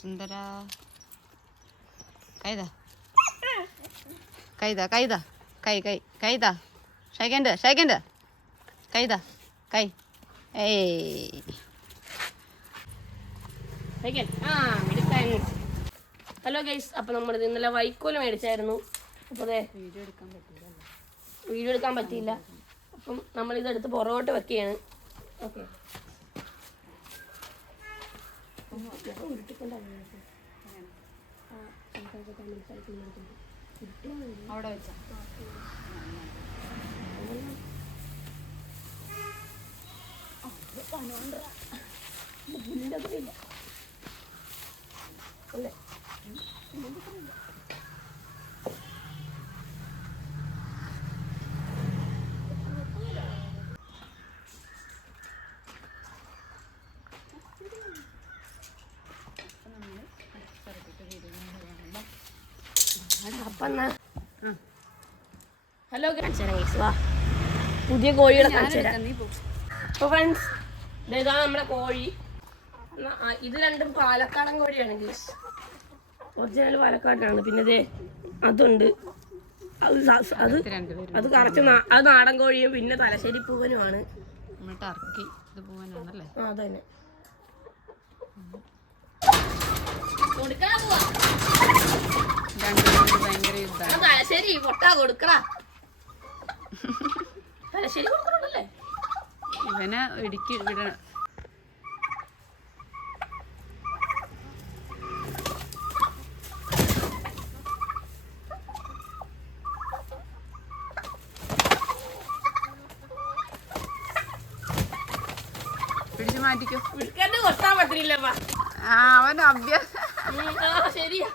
സുന്ദര കൈതാ കൈതാ കൈതാ കൈ കൈ കൈതാ ഷൈക്കൻഡ് ഷൈക്കൻഡ് കൈതാ കൈ ഏയ് ഹലോ ഗൈസ്, അപ്പോൾ നമ്മൾ ഇന്നലെ വൈക്കോല് മേടിച്ചായിരുന്നു. അപ്പോൾ അതെ വീഡിയോ എടുക്കാൻ പറ്റിയില്ല. അപ്പം നമ്മളിതെടുത്ത് പുറകോട്ട് വെക്കുകയാണ്. ഓക്കെ, അവിടെ വെച്ചാ അല്ലേ ഹലോ വാ, പുതിയ കോഴികളെ കാണിച്ചു തരാം. അപ്പോൾ ഫ്രണ്ട്സ്, ഇതാണ് നമ്മുടെ കോഴി. ഇത് രണ്ടും പാലക്കാടൻ കോഴിയാണ് ഗീസ്, ഒറിജിനൽ പാലക്കാടിനാണ്. പിന്നെ ഇതേ അതുണ്ട്, അത് കറച്ച് അത് നാടൻ കോഴിയും പിന്നെ തലശ്ശേരി പൂവനുമാണ്. അത് തന്നെ തലശ്ശേരി പൊട്ടാ കൊടുക്കടാ. തലശ്ശേരി കൊടുക്കണല്ലേ ഇവനെ ഇടുക്കി വിടണം. പിടിച്ചു മാറ്റിക്കോ. കൊട്ടാൻ പറ്റില്ലപ്പാ. അവന്റെ അഭ്യാസം ശരിയാ.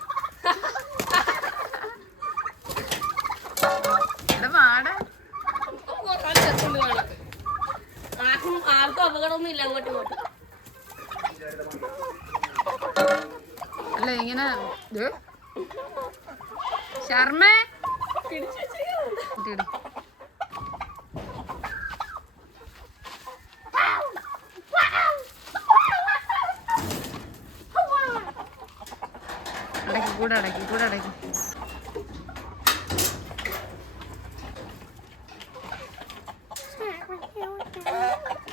ആർക്കും അപകടമൊന്നും ഇല്ല അങ്ങോട്ടും ഇങ്ങോട്ടും. അല്ല ഇങ്ങനെ ശർമ്മേ അടക്കി കൂടെ അടക്കി.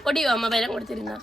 ഒടിയോ അമ്മ ബലം കൊടുത്തിരുന്ന